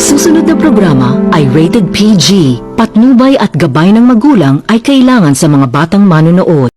susunod na programa ay rated PG. Patnubay at gabay ng magulang ay kailangan sa mga batang manonood.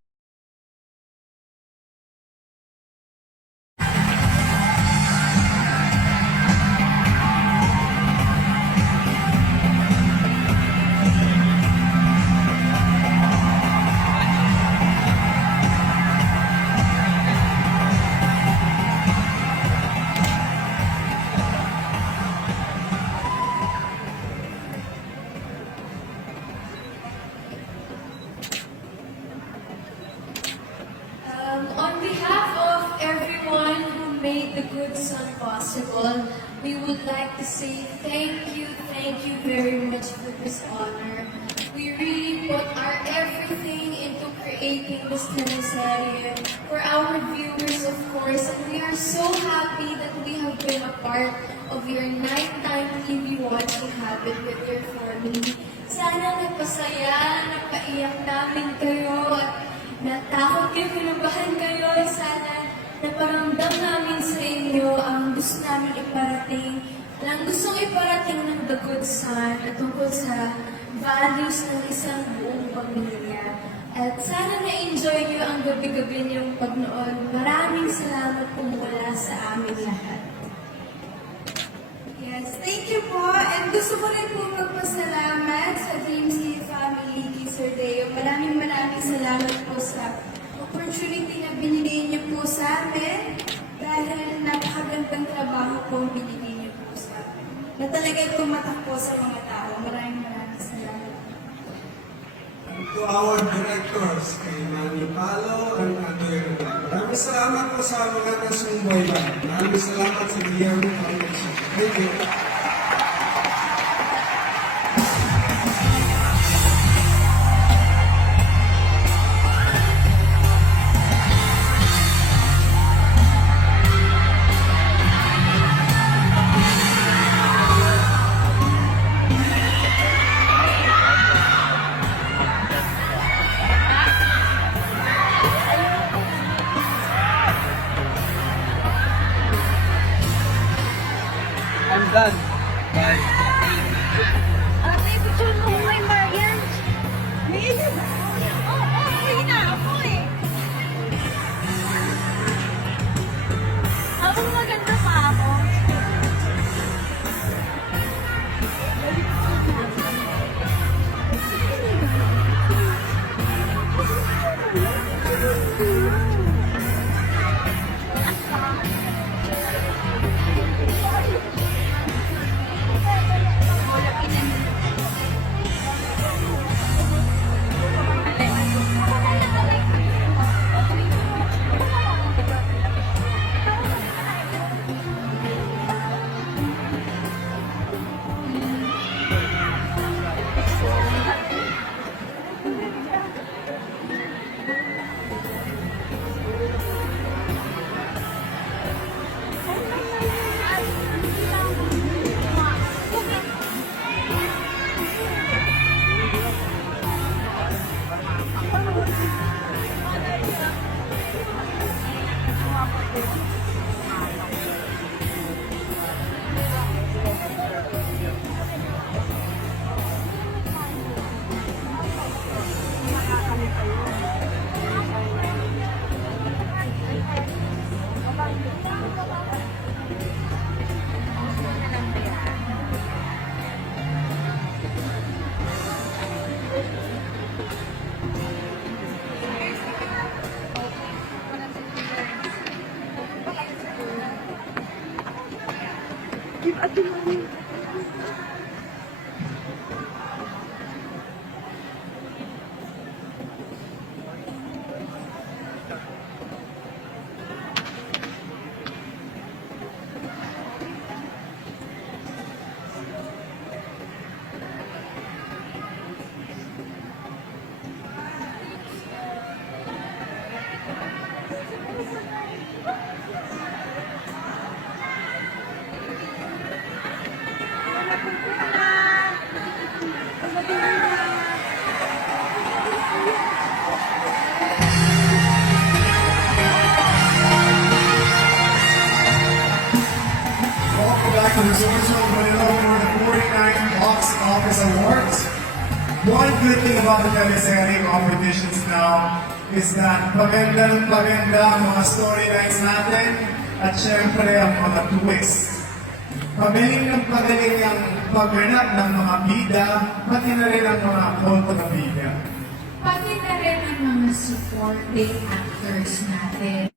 On behalf of everyone who made the Good Son possible, we would like to say thank you very much for this honor. We really put our everything into creating this teleserye for our viewers, of course, and we are so happy that we have been a part of your nighttime TV watching habit with your family. Sana napasaya, napaiyak namin kayo at natakot kayo, kinabahan kayo. Sana naparamdam namin sa inyo ang gusto namin iparating. Ang gustong iparating ng The Good Son at tungkol sa values ng isang buong pamilya. At sana na-enjoy nyo ang gabi-gabi niyong pagnood. Maraming salamat po mula sa amin lahat. Yes, thank you po. And gusto ko rin po magpasalamat sa Dream City Family kay Sir Deo. Maraming salamat po sa opportunity na binigay niyo po sa amin dahil napakagandang trabaho po ang binigay niyo po sa amin. Na talagang tumatak po sa mga tao. Maraming salamat. And to our directors, kay Manny Palo and Andrea. Maraming salamat po sa mga nasumbay lang. Maraming salamat sa Guillermo Foundation. Thank you. I'm done. Bye. Ate, picture mo kay Marian. May ina ba? Oo, ina ako eh. Habang maganda pa ako. Welcome back to the Source of Manila. good thing about the teleserye competitions now is that maganda ng maganda ang mga storylines natin at syempre ang mga twist. Pagaling ng pagaling ang pagganap ng mga bida, pati na rin ang mga kontrabida. Pati na rin ang mga supporting actors natin.